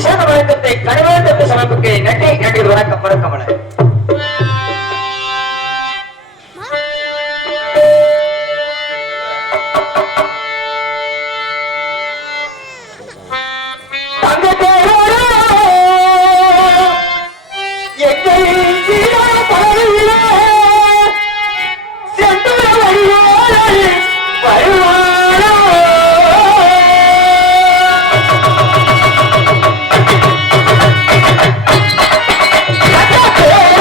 விசேஷ வழக்கத்தை கனவேந்த சமைப்புக்கு நன்றி நன்றி வணக்கம் வணக்கம். Yeah.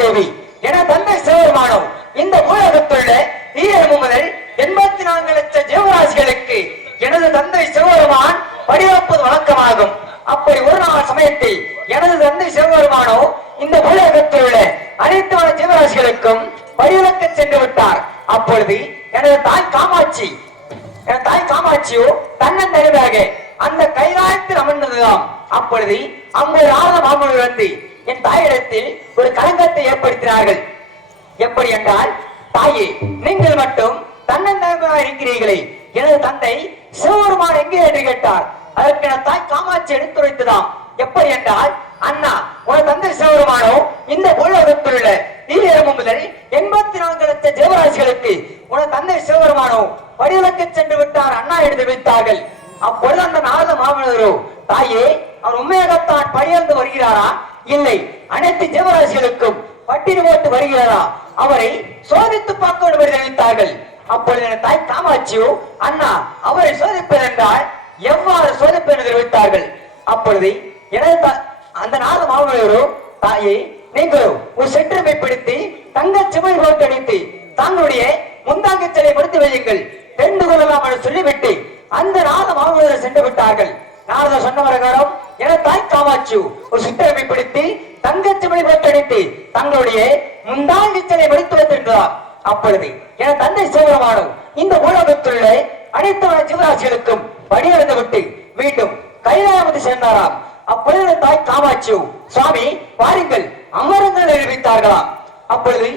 தேவி என தந்தை சிவபெருமானோ இந்த உலகத்துள்ள ஈரமு முதல் 84 லட்சம் ஜீவராசிகளுக்கு எனது தந்தை சிவபெருமான் படிவப்பது வழக்கமாகும். அப்படி ஒரு நாள் சமயத்தில் எனது தந்தை சிவபெருமானோ இந்த உலகத்தில் உள்ள அனைத்து ஜீவராசிகளுக்கும் வழிவிளக்க சென்று விட்டார். அப்பொழுது எனது தாய் காமாட்சியோ தன்னந்தனியாக அந்த கைலாயத்தில் அமர்ந்ததுதான். அப்பொழுது அங்கு ராத மாமூல் வந்து என் தாயிடத்தில் ஒரு களங்கத்தை ஏற்படுத்தினார்கள். எப்படி என்றால், தாயே, நீங்கள் மட்டும் தன்னந்தனியாக இருக்கிறீர்களே, எனது தந்தை சிவபெருமான் எங்கே என்று கேட்டார். அதற்கு என் தாய் காமாட்சி எடுத்துரைத்ததாம். எப்படி என்றால், அண்ணா, உனது தந்தை சிவபெருமானோ இந்த உலகத்தில் உள்ள ஈரமு முதல் 84 லட்சம் ஜீவராசிகளுக்கு உனது தந்தை சிவபெருமானோ வழிவிளக்க சென்று விட்டார் அண்ணா என்று வைத்தார்கள். அப்பொழுது அந்த நாரத மாமனிதரோ, தாயே, அவர் உண்மையாகத்தான் பழியர்ந்து வருகிறாரா, இல்லை அனைத்து ஜீவராசிகளுக்கும் பட்டினி போட்டு வருகிறாரா, அவரை சோதித்து பார்க்க வேண்டும் என்று தெரிவித்தார்கள். அப்பொழுது என் தாய் காமாட்சியோ, அண்ணா, அவரை சோதிப்பதென்றால் எவ்வாறு சோதிப்பது என்று தெரிவித்தார்கள். அப்பொழுது எனது அந்த நாரத மாமனிதரோ, தாயே, நீங்களும் ஒரு செற்றமை பிடித்து தங்க சிமை போட்டு அடித்து தங்களுடைய முந்தாங்க சிலை படுத்து வையுங்கள் தெரிந்து கொள்ளலாம் என்று சொல்லிவிட்டு அந்த நாரத மாமனிதர் சென்று விட்டார்கள். நாரதர் சொன்ன பிரகாரம் என தாய் காமாட்சி ஒரு சிற்றமை பிடித்து தங்க சிமை போட்டு அடித்து தங்களுடைய முந்தாங்கி சிலை படுத்து வைத்திருந்தார். அப்பொழுது என தந்தை சிவபெருமானும் இந்த உலகத்துள்ள அனைத்து ஜீவராசிகளுக்கும் வழியறிந்து விட்டு மீண்டும் கைலாயமதி சேர்ந்தாராம். அப்பொழுது தாய் காமாட்சி, சுவாமி வாருங்கள் அமருங்கள் அறிவித்தார்களாம். அப்பொழுது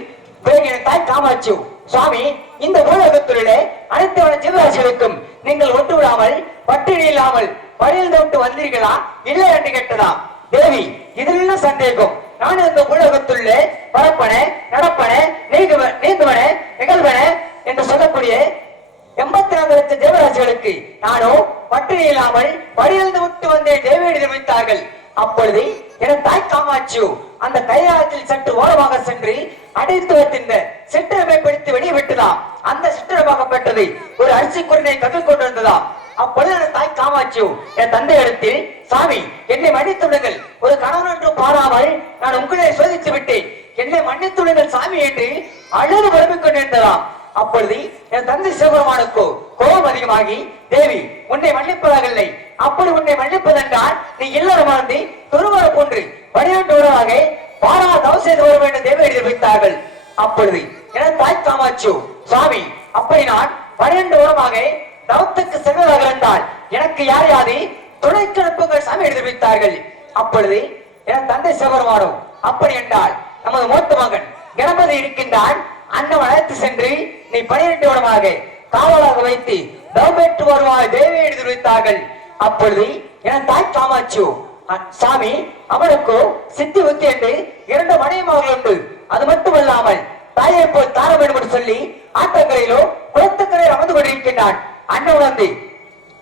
தாய் காமாட்சி, சுவாமி, இந்த உலகத்துள்ள அனைத்து ஜீவராசிகளுக்கும் நீங்கள் ஒட்டு விடாமல் பட்டினி இல்லாமல் வழியில் விட்டு வந்தீர்களா இல்லை என்று கேட்டதாம். தேவி, இதில் என்ன சந்தேகம், நான் இந்த உலகத்துள்ள பரப்பன நடப்பன நீங்குவன நிகழ்வன என்று சொல்லக்கூடிய 84 லட்சம் ஜீவராசிகளுக்கு நானோ பட்டினி இல்லாமல் வழியிலிருந்து விட்டு வந்தேன் தேவி நிர்மித்தார்கள். அப்பொழுது என் தாய் காமாட்சியோ அந்த கையாளத்தில் சற்று ஓரமாக சென்று அடைத்து வைத்திருந்த சிற்றமை பிடித்து வெளியே விட்டுதாம். அந்த சிற்றமாகப்பட்டது ஒரு அரிசி குறையை கற்றுக் கொண்டு வந்ததாம். அப்பொழுது என் தாய் காமாட்சியோ என் தந்தை இடத்தில், சாமி, என்னை மன்னித்துடுங்கள், ஒரு கணவன் என்று பாராமல் நான் உங்களை சோதித்து விட்டேன், என்னை மன்னித்துடுங்கள் சாமி என்று அழுது புலம்பிக் கொண்டிருந்ததாம். அப்பொழுது என் தந்தை சிவபெருமானுக்கோ கோபம் அதிகமாகி, தேவி, உன்னை மன்னிப்பதாகவில்லை, அப்படி உன்னை மன்னிப்பதென்றால் நீ இல்லறம் வாழ்ந்து துருவர போன்று 12 வருடமாக பாரா தவம் செய்து வர வேண்டும் தேவி எழுதி வைத்தார்கள். அப்பொழுது என் தாய் காமாட்சி, சுவாமி, அப்படி நான் 12 வருடமாக தவத்துக்கு செல்வதாக இருந்தால் எனக்கு யார் யாரு துணைக்கு அனுப்புங்கள் சாமி எழுதி வைத்தார்கள். அப்பொழுது என் தந்தை சிவபெருமானும், அப்படி என்றால் நமது மூத்த மகன் கணபதி இருக்கின்றான், அண்ணன் அழைத்து சென்று நீ 12 வருடமாக காவலாக வைத்து தவம் பெற்று வருவாய் தேவி எழுதி வைத்தார்கள். அப்பொழுது என் தாய் காமாட்சி, சாமி, அவனுக்கு சித்தி புத்தி என்று 2 மனைவிமார்கள் உண்டு, அது மட்டுமல்லாமல் தாயை போல் தார வேண்டும் என்று சொல்லி ஆற்றக்கரையிலோ குளத்துக்கரையில் அமர்ந்து கொண்டிருக்கின்றான். அண்ணன் உணர்ந்து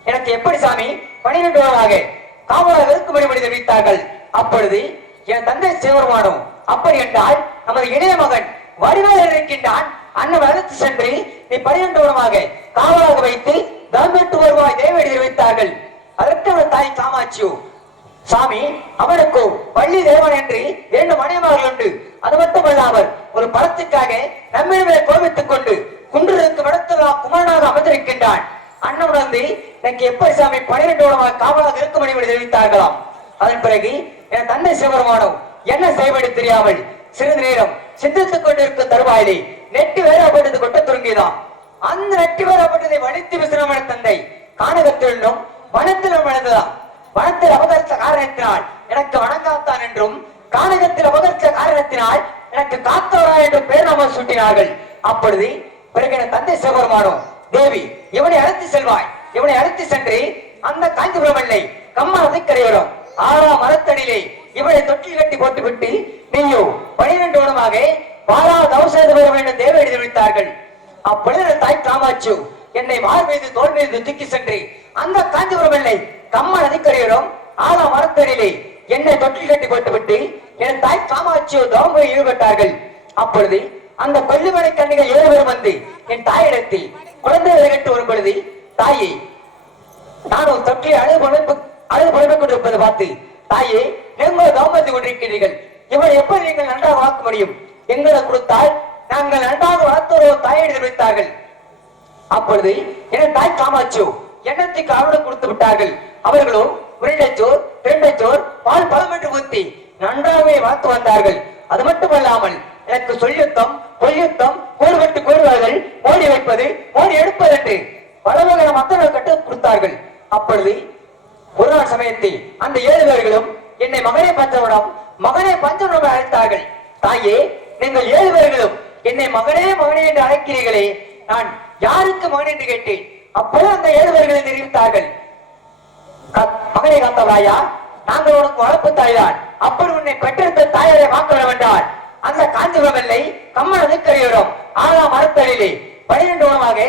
எனக்கு எப்படி சாமி 12 வருடமாக காவலாக இருக்கும்படி தெரிவித்தார்கள். அப்பொழுது என் தந்தை சிவபெருமானும், அப்படி என்றால் நமது இளைய மகன் வடிவேல் இருக்கின்றான், அண்ணன் அழைத்து சென்று நீ 12 வருடமாக காவலாக வைத்து தவம் பெற்று வருவாய் தேவி தெரிவித்தார்கள். அதற்கு அவன் தாய் காமாட்சி, சாமி, அவனுக்கு பள்ளி தேவன் என்று 2 மனைவிமார்கள் உண்டு, அது மட்டுமல்லாமல் ஒரு படத்துக்காக நம்மிடமே கோபித்துக் கொண்டு குன்றிருக்கும் இடத்துல குமரனாக அமர்ந்திருக்கின்றான். அண்ணன் உணர்ந்து எனக்கு எப்படி சாமி 12 வருடமாக காவலாக இருக்கும்படி தெரிவித்தார்களாம். அதன் பிறகு என் தந்தை சிவபெருமானும் என்ன செய்வது தெரியாமல் சிறிது நேரம் சிந்தித்துக் கொண்டிருக்கும் தருவாயிலே நெட்டி வேறப்பட்டது கொட்ட துருங்கிதான். அந்த நெட்டி வேறப்பட்டதை வலித்து விசிறமான தந்தை கானகத்திலும் வனத்திலும் வளர்ந்ததாம். வனத்தில் அபகரித்த காரணத்தினால் எனக்கு வணங்காத்தான் என்றும், கானகத்தில் அபகரித்த காரணத்தினால் எனக்கு காத்தவரா என்றும் பேர் நாம சூட்டினார்கள். அப்பொழுது பிறகு என் தந்தை சிவபெருமானும், தேவி, இவனை அழைத்து செல்வாய், இவனை அழைத்து சென்று அந்த காஞ்சிபுரம் எல்லை கம்மனத்தை கரையோரம் 6ஆம் மரத்தடியிலே இவனை தொட்டில் கட்டி போட்டுவிட்டு நீயோ 12 வருடமாக பாலா தவம் செய்து வர வேண்டும் தேவை எழுதி வைத்தார்கள். அப்பொழுது தாய் காமாட்சி என்னை மார் மீது தோல் மீது தூக்கி சென்று அந்த காஞ்சிபுரம் எல்லை கம்மன் நதிக்கரையோரம் 6ஆம் மரத்தடியிலே என்னை தொட்டில் கட்டி போட்டுவிட்டு என் தாய் காமாட்சியோ தவம் போய் ஈடுபட்டார்கள். அப்பொழுது அந்த கொல்லிமலை கண்ணிகள் 7 பேரும் வந்து என் தாயிடத்தில் குழந்தைகளை கட்டு வரும் பொழுது, தாயே, நானும் தொட்டியை அழுது புலம்பிக் கொண்டிருப்பதை பார்த்து, தாயே, நீங்கள் தவமத்தி கொண்டிருக்கிறீர்கள், இவரை எப்படி நீங்கள் நன்றாக வளர்க்க முடியும், எங்களை கொடுத்தால் நாங்கள் நன்றாக வளர்த்தோர் தாயை வைத்தார்கள். அப்பொழுது என் தாய் காமாட்சியோ எண்ணத்துக்கு அவரிடம் கொடுத்து விட்டார்கள். அவர்களோ உருண்டைச்சோர் திரண்டைச்சோர் பால் பழம் என்று ஊத்தி நன்றாகவே வளர்த்து வந்தார்கள். அது மட்டுமல்லாமல் எனக்கு சொல்யுத்தம் பொய்யுத்தம் கோடுபட்டு கோடுவார்கள் ஓடி வைப்பது ஓடி எடுப்பது என்று பல வகையான மந்திரங்கள் கட்டு கொடுத்தார்கள். அப்பொழுது ஒரு நாள் சமயத்தில் அந்த 7 பேர்களும் என்னை மகனே பஞ்சவனம் அழைத்தார்கள். தாயே, நீங்கள் 7 பேர்களும் என்னை மகனே என்று அழைக்கிறீர்களே, நான் யாருக்கு மகன் என்று கேட்டேன். அப்போது அந்த 7 பேர்களை தெரிவித்தார்கள். மகனே காத்தவராயா, நாங்கள் உனக்கு வளர்ப்பு தாய்தான். அப்படி உன்னை பெற்றெடுத்த தாயாரை வாக்க வேண்டால் அந்த காஞ்சிபுரம் எல்லை கம்மன் அதுக்கரையோரம் 6ஆம் மரத்தடியிலே 12 வருடமாக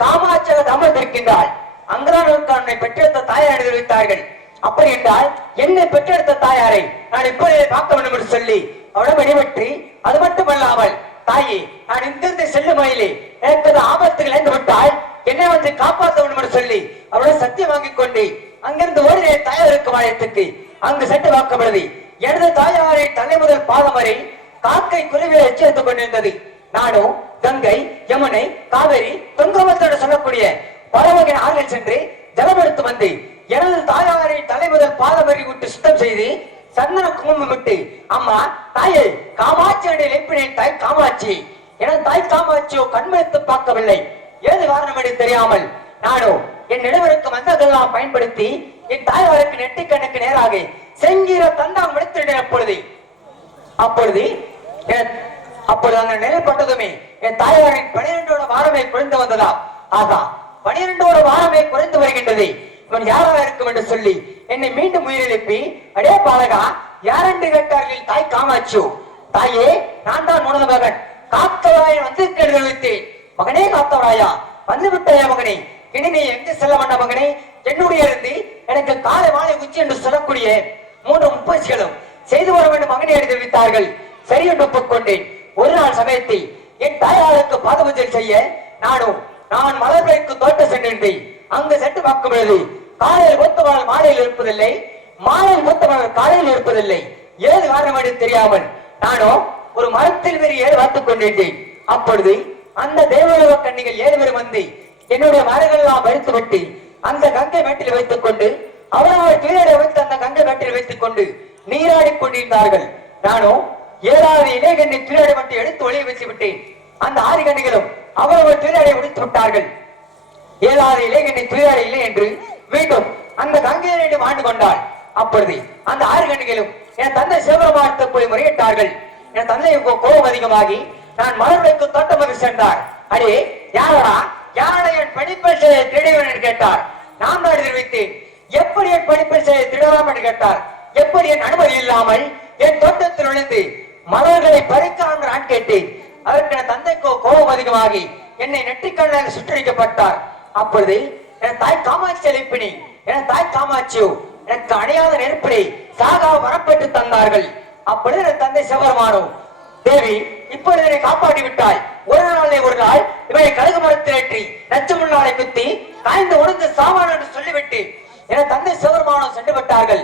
காமாட்சியாக அமர்ந்திருக்கின்றாள். அங்குதான் உன்னை பெற்றெடுத்த தாயாரை தெரிவித்தார்கள். அப்படி என்றால் என்னை பெற்றெடுத்த தாயாரை நான் இப்பொழுதே பார்க்க வேண்டும் என்று சொல்லி அவரிடம் வெளிப்பற்றி, அது மட்டுமல்லாமல் தாயே, நான் இங்கிருந்து செல்லும் வழியிலே எனக்கு ஆபத்துகள் இழந்து விட்டால் என்னை வந்து காப்பாற்ற வேண்டும் என்று சொல்லி அவருடன் சத்தியம் வாங்கிக் கொண்டு அங்கிருந்து ஓடிய தாயாருக்கு வாயத்துக்கு அங்கு சென்று வாக்கப்படுது. எனது தாயாரை தலை முதல் பாதம் வரை காக்கை குருவியை எச்சரித்துக் கொண்டிருந்தது. நானும் கங்கை யமுனை காவேரி தொங்கமத்தோடு சொல்லக்கூடிய பல வகை ஆறுகள் சென்று ஜலம் எடுத்து வந்து எனது தாயாரை தலை முதல் பாதம் வரை விட்டு சுத்தம் செய்து சந்தன குங்குமம் விட்டு, அம்மா தாயை காமாட்சி எழுப்பினேன். தாய் காமாட்சி, எனது தாய் காமாட்சியோ கண்மணித்து பார்க்கவில்லை. ஏது காரணம் என்று தெரியாமல் நானோ என் நிலவருக்கு வந்ததெல்லாம் பயன்படுத்தி என் தாயாருக்கு நெட்டி கண்ணுக்கு நேராக செங்கீர தந்தாம் எடுத்துட்டேன். அப்பொழுது அந்த நிலைப்பட்டதுமே என் தாயாரின் 12 வாரமே குறைந்து வந்ததா. ஆகா, 12 வாரமே குறைந்து வருகின்றது. இவன் யாராக இருக்கும் என்று சொல்லி என்னை மீண்டும் உயிரிழப்பி, அடே பாலகா, யாரென்று கேட்டார்கள். தாய் காமாட்சியோ, தாயே, நான் தான் உனது மகன் காத்தவராயன் வந்து கேள்வித்தேன். மகனே காத்தவராயா, வந்து விட்டாயா மகனே? இனி நீ எங்கு செல்ல வேண்ட மகனே? என்னுடைய இருந்து எனக்கு காலை மாலை உச்சி என்று சொல்லக்கூடிய 3 முப்பசிகளும் செய்து வர வேண்டும் மகனே என்று தெரிவித்தார்கள். சரி என்று ஒப்புக்கொண்டேன். ஒரு நாள் சமயத்தில் என் தாயாருக்கு பாதபூஜை செய்ய நான் மலர்பைக்கு தோட்ட சென்றிருந்தேன். அங்கு சென்று பார்க்கும் பொழுது காலையில் மூத்தவர்கள் மாலையில் இருப்பதில்லை, மாலையில் மூத்தவர்கள் காலையில் இருப்பதில்லை. ஏது காரணம் என்று தெரியாமல் ஒரு மரத்தில் மீறி ஏறி பார்த்துக் கொண்டிருந்தேன். அப்பொழுது அந்த தேவலோக கன்னிகள் 7 பேரும் வந்து என்னுடைய மரங்கள் எல்லாம் வரித்து விட்டு அந்த கங்கை மேட்டில் வைத்துக் கொண்டு அவரவர் கீழே வைத்து அந்த கங்கை மேட்டில் வைத்துக் கொண்டு நீராடி கொண்டிருந்தார்கள். 7வது இளைகண்ணி கீழடை மட்டும் எடுத்து ஒளிய வச்சு விட்டேன். அந்த 6 கண்ணிகளும் அவரவர் கீழடை முடித்து விட்டார்கள். 7வது இளைகண்ணி கீழடை இல்லை என்று மீண்டும் அந்த கங்கையை ஆண்டு கொண்டாள். அப்பொழுது அந்த 6 கண்ணிகளும் என் தந்தை சிவபெருமானத்தை போய் முறையிட்டார்கள். என் தந்தை கோபம் அதிகமாகி நான் மலர்வைக்கு தோட்டமது சென்றார். அடே யாரா, யாரை என் படிப்பை செய்ய திடீர் என்று கேட்டார். நான் தான் தெரிவித்தேன். எப்படி என் படிப்பை செய்ய திடலாம் என்று கேட்டார். எப்படி என் அனுமதி இல்லாமல் என் தோட்டத்தில் நுழைந்து மலர்களை பறிக்கலாம் என்று நான் கேட்டேன். அதற்கு என் தந்தைக்கு கோபம் அதிகமாகி என்னை நெற்றிக்கண்ணால் சுற்றறிக்கப்பட்டார். அப்பொழுது என் தாய் காமாட்சி எழுப்பினி, என் தாய் காமாட்சியோ எனக்கு அணையாத நெருப்பினை சாகா வரப்பட்டு தந்தார்கள். அப்பொழுது என் தந்தை சிவபெருமானோ, தேவி, இப்பொழுது என்னை காப்பாற்றி விட்டாய். ஒரு நாள் இவரை கழுகு மரத்தில் ஏற்றி நச்சு முன்னாலை குத்தி காய்ந்து உணர்ந்து சாவான் என்று சொல்லிவிட்டு என தந்தை சிவபெருமானம் சென்று விட்டார்கள்.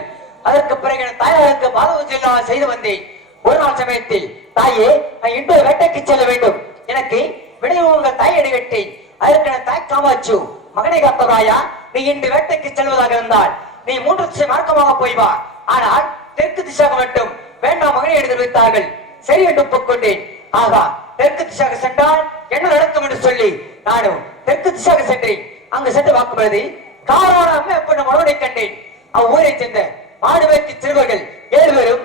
அதற்கு பிறகு என் தாயாருக்கு பாதபூஜை செய்து வந்தேன். ஒரு நாள் சமயத்தில், தாயே, நான் இன்று வேட்டைக்கு செல்ல வேண்டும், எனக்கு விடை உங்கள் தாய் எடுகட்டேன். அதற்கு என் தாய் காமாட்சி, மகனை காத்தவராயா, நீ இன்று வேட்டைக்கு செல்வதாக இருந்தால் நீ 3 திசை மார்க்கமாக போய் வா, ஆனால் தெற்கு திசாக மட்டும் வேண்டாம் மகனை எடுத்து வைத்தார்கள். சரி என்று ஒப்புக்கொண்டேன். ஆகா, தெற்கு திசாக சென்றால் என்ன நடக்கும் என்று சொல்லி நானும் தெற்கு திசாக சென்றேன். அங்கு சென்று வாக்குப்பது காரான அம்மை அப்ப உறவனை கண்டேன். அவ்வூரை சேர்ந்த மாடுவைக்கு சிறுவர்கள் 7 பேரும்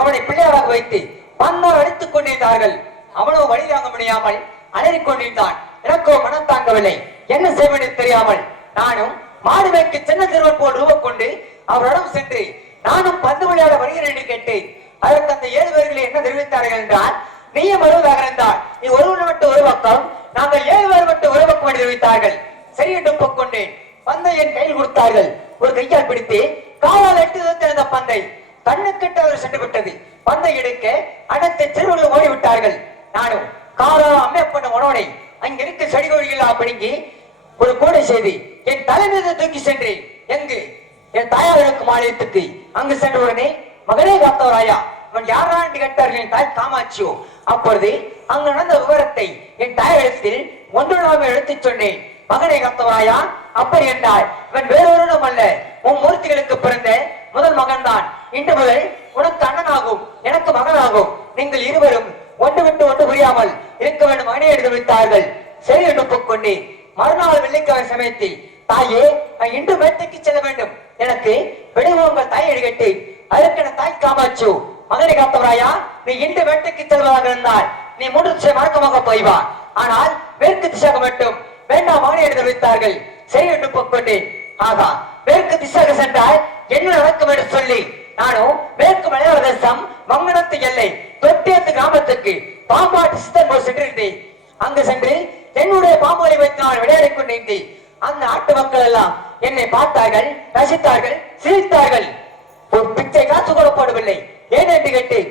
அவனை பிள்ளையாராக வைத்து பன்னார் அடித்துக் கொண்டிருந்தார்கள். அவனோ வழி தாங்க முடியாமல் அலறிக் கொண்டிருந்தான். எனக்கோ மனம் தாங்கவில்லை. என்ன செய்வது தெரியாமல் நானும் மாடுவைக்கு சின்ன சிறுவன் போல் ரூபக்கொண்டு அவரிடம் சென்று நானும் பந்து விளையாட வருகிறேன் என்று கேட்டேன். அதற்கு அந்த 7 பேர்களை என்ன தெரிவித்தார்கள் என்றால், நீயும் வருவதாக இருந்தால் நீ ஒருவன் மட்டும் ஒரு பக்கம், நாங்கள் 7 பேர் மட்டும் ஒரு பக்கம் என்று தெரிவித்தார்கள். சரி என்று ஒப்புக்கொண்டேன். பந்தை என் கையில் கொடுத்தார்கள். ஒரு கையால் பிடித்து காலால் எட்டு அந்த பந்தை கண்ணுக்கிட்ட அவர் சென்று விட்டது. பந்தை எடுக்க அனைத்து சிறுவர்கள் ஓடிவிட்டார்கள். நானும் காலால் அம்மையப்பட்ட உணவனை அங்கிருக்க செடிகொழிகள் பிடுங்கி ஒரு கூடை செய்து என் தலை மீது தூக்கி சென்றேன். எங்கு? என் தாயாருக்கு மாநிலத்துக்கு. அங்கு சென்றவுடனே, மகனே காத்தவராயா, இவன் யாரா என்று கேட்டார்கள் என் தாய் காமாட்சியோ. அப்பொழுது அங்கு நடந்த விவரத்தை என் தாயிடத்தில் ஒன்றுடாமல் எடுத்துச் சொன்னேன். மகனை கத்தவராயா, அப்படி என்றால் இவன் வேறொருடம் அல்ல, உன் மூர்த்திகளுக்கு பிறந்த முதல் மகன் தான். இன்று முதல் உனக்கு அண்ணனாகும், எனக்கு மகனாகும். நீங்கள் இருவரும் ஒன்று விட்டு ஒன்று புரியாமல் இருக்க வேண்டும் மகனை எடுத்து வைத்தார்கள். சரி என்று ஒப்புக்கொண்டேன். மறுநாள் வெள்ளிக்கிழமை சமயத்தில் தாயே, இன்று வேட்டைக்கு செல்ல வேண்டும், எனக்கு விடுவோங்கள் தாய் எடுக்கட்டு. அதற்கென தாய் காமாச்சு, மகனை காத்தவராயா, நீ இன்று வேட்டைக்கு செல்வதாக இருந்தால் நீ 3 திசை மார்க்கமாக போய்வா, ஆனால் மேற்கு திசையாக மட்டும் வேண்டாம் மகனை எடுத்து வைத்தார்கள். சரி என்று ஒப்புக்கொண்டேன். ஆகா, மேற்கு திசையாக சென்றால் என்ன நடக்கும் என்று சொல்லி நானும் மேற்கு மலையாள தேசம் வங்கணத்து எல்லை தொட்டியத்து கிராமத்துக்கு பாம்பாட்டு சித்தன் போல் சென்றிருந்தேன். அங்கு சென்று என்னுடைய பாம்புகளை வைத்து நான் விளையாடி கொண்டிருந்தேன். அந்த நாட்டு மக்கள் எல்லாம் என்னை பார்த்தார்கள், ரசித்தார்கள், சிரித்தார்கள். ஒரு பிச்சை காசு கூட போடவில்லை. ஏன் என்று கேட்டேன்.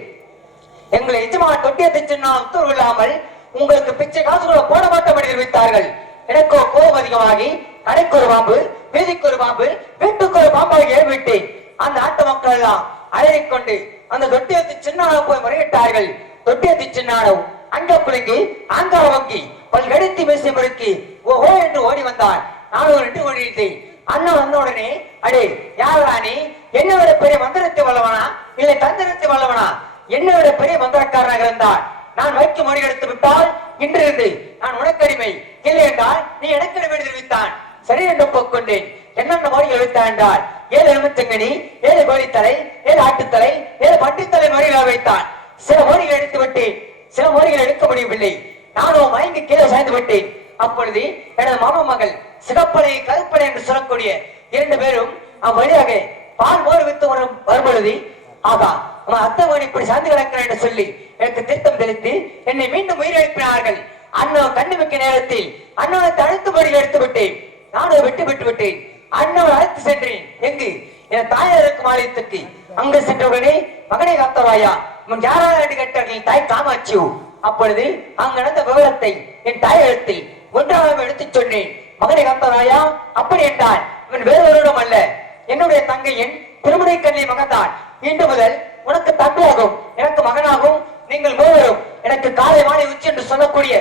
எங்களை எஜமான் தொட்டியத்தை சொன்னால் உத்தரவு இல்லாமல் உங்களுக்கு பிச்சை காசு கூட போட மாட்டோம் என்று தெரிவித்தார்கள். எனக்கோ கோபம் அதிகமாகி கடைக்கு ஒரு பாம்பு, வீதிக்கு ஒரு பாம்பு, வீட்டுக்கு ஒரு பாம்பாக ஏறிவிட்டேன். அந்த நாட்டு மக்கள் எல்லாம் அலறிக்கொண்டு அந்த தொட்டியத்தை சின்னாக போய் முறையிட்டார்கள். தொட்டியத்தை சின்னானோ அங்க குலுங்கி ஆங்கார வங்கி பல்கடித்து பேசி முறுக்கி ஓஹோ என்று ஓடி வந்தான். நானும் ரெண்டு ஓடிட்டேன். அண்ணன் வந்த உடனே, அடே யாரா நீ? என்னை விட பெரிய மந்திரத்தை வல்லவனா இல்லை தந்திரத்தை வல்லவனா? என்னை விட பெரிய மந்திரக்காரனாக இருந்தால் நான் வைக்க மொழி எடுத்து விட்டால் இன்றிருந்து நான் உனக்கு அடிமை, இல்லை என்றால் நீ எனக்கு அடிமை தெரிவித்தான். சரி என்று ஒப்புக்கொண்டேன். என்னென்ன மொழிகள் வைத்தான் என்றால் 7 எலுமிச்சங்கனி, 7 கோழித்தலை, 7 ஆட்டுத்தலை, 7 பட்டித்தலை மொழிகளை வைத்தான். சில மொழிகள் எடுத்து விட்டேன், சில மொழிகள் எடுக்க முடியவில்லை. நானும் மயங்கி கீழே சாய்ந்து விட்டேன். அப்பொழுது எனது மாமா மகள் சிகப்பனை கருப்பனை என்று சொல்லக்கூடிய 2 பேரும் அவ்வழியாக பால் மோர் வித்து வரும்பொழுது, ஆகா அவன் அத்தவன் இப்படி சார்ந்து கிடக்கிறான் என்று சொல்லி எனக்கு திருத்தம் தெளித்து என்னை மீண்டும் உயிரிழப்பினார்கள். அண்ணன் கண்ணுமிக்க நேரத்தில் அண்ணனை தடுத்து மொழிகள் எடுத்து விட்டேன். நானும் விட்டு விட்டேன். அண்ணன் அழைத்து சென்றேன். எங்கு? என் தாயார் இருக்கும் ஆலயத்துக்கு. அங்கு சென்றவுடனே மகனை காத்தவாயா, உன் யாராவது என்று கேட்டார்கள் தாய் காமாட்சி. அப்பொழுது அங்கு நடந்த விவரத்தை என் தாயகத்தில் ஒன்றாக எடுத்துச் சொன்னேன். மகனை காத்தவாயா, அப்படி என்றால் இவன் வேறொருடம் அல்ல, என்னுடைய தங்கையின் திருமுனை கண்ணி மகன்தான். இன்று முதல் உனக்கு தம்பியாகும், எனக்கு மகனாகும். நீங்கள் மூவரும் எனக்கு காலை மாலை உச்சி என்று சொல்லக்கூடிய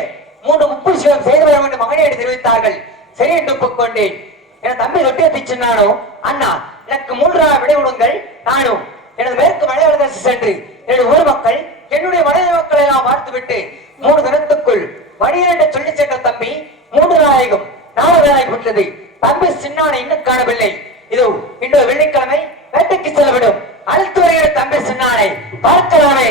3 முப்புசியம் செய்து வர வேண்டும் மகனை என்று தெரிவித்தார்கள். சரி என்று ஒப்புக்கொண்டேன். என் தம்பி தொட்டியத்தை சொன்னானோ, அண்ணா எனக்கு 3ஆவது விடை விடுங்கள். நானும் எனது மேற்கு மலையாள தேசம் சென்று எனது ஊர் மக்கள் என்னுடைய மலையாள மக்களை எல்லாம் பார்த்துவிட்டு 3 தினத்துக்குள் வழியில் என்று சொல்லி சென்ற தம்பி 3 நாயகம் 4 நாயகம் விட்டது. தம்பி சின்னானை இன்னும் காணவில்லை. இதோ இன்று வெள்ளிக்கிழமை வேட்டைக்கு செல்லவிடும். அழைத்து வருகிற தம்பி சின்னானை பார்க்கலாமே.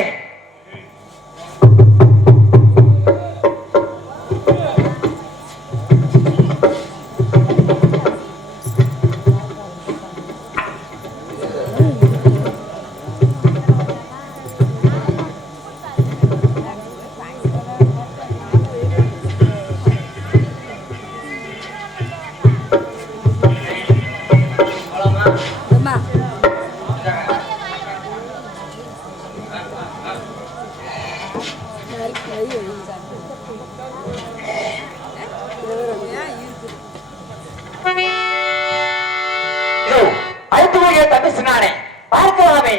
பார்க்கலாமே.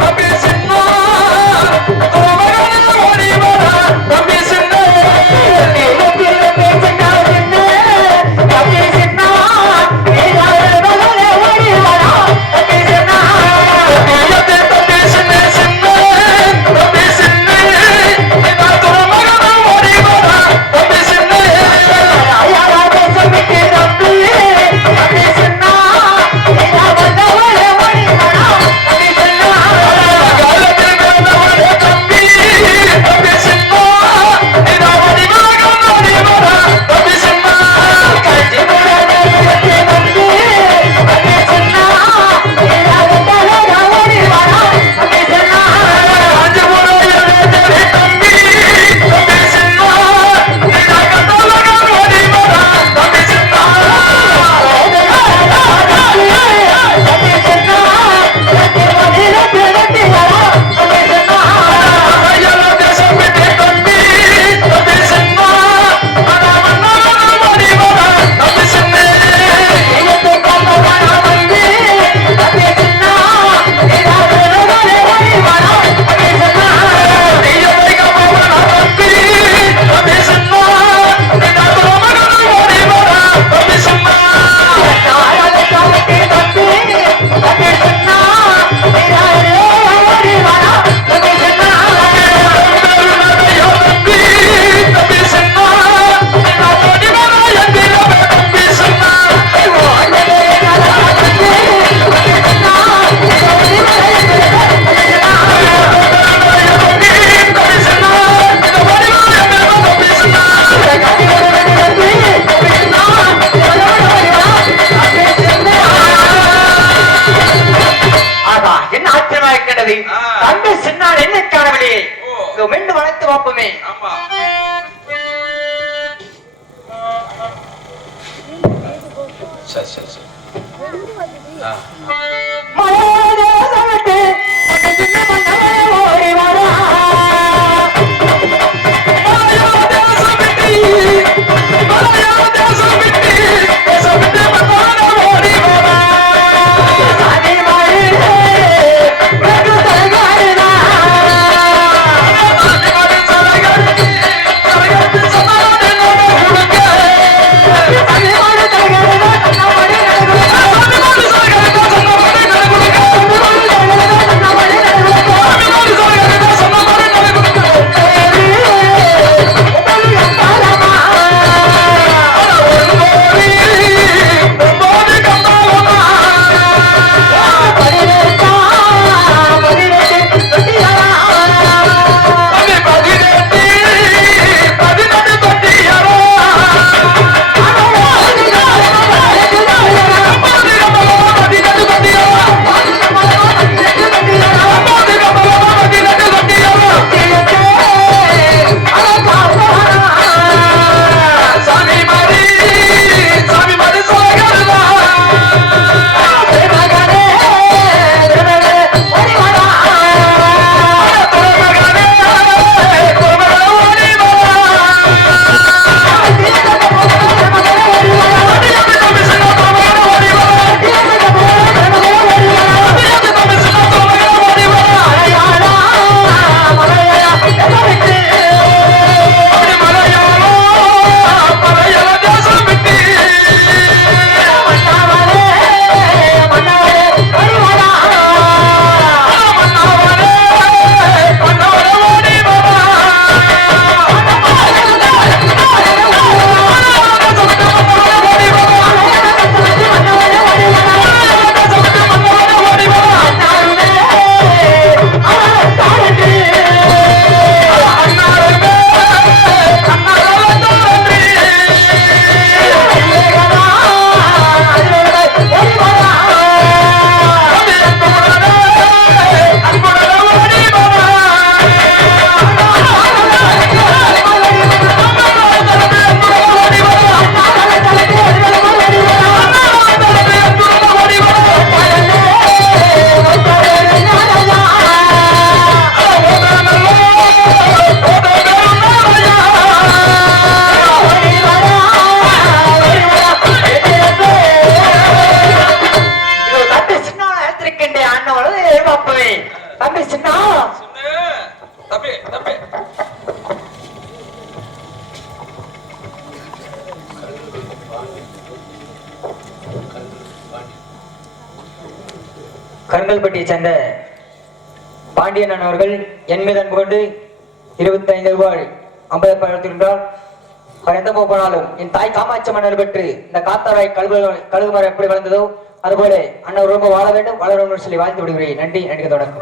Happy கருங்கல்பட்டியை சேர்ந்த பாண்டியன் அவர்கள் என் மீது அன்பு கொண்டு 25 ரூபாய் 50 பழத்திருந்தார். அவர் எந்த போனாலும் என் தாய் காமாட்சி மன்னர் பெற்று இந்த காத்தாராய் கழுகுமரம் எப்படி வளர்ந்ததோ அதுபோல அண்ணன் ரொம்ப வாழ வேண்டும் வளர வேண்டும் சொல்லி வாழ்த்து விடுகிறேன். நன்றி. நன்றி தொடரும்.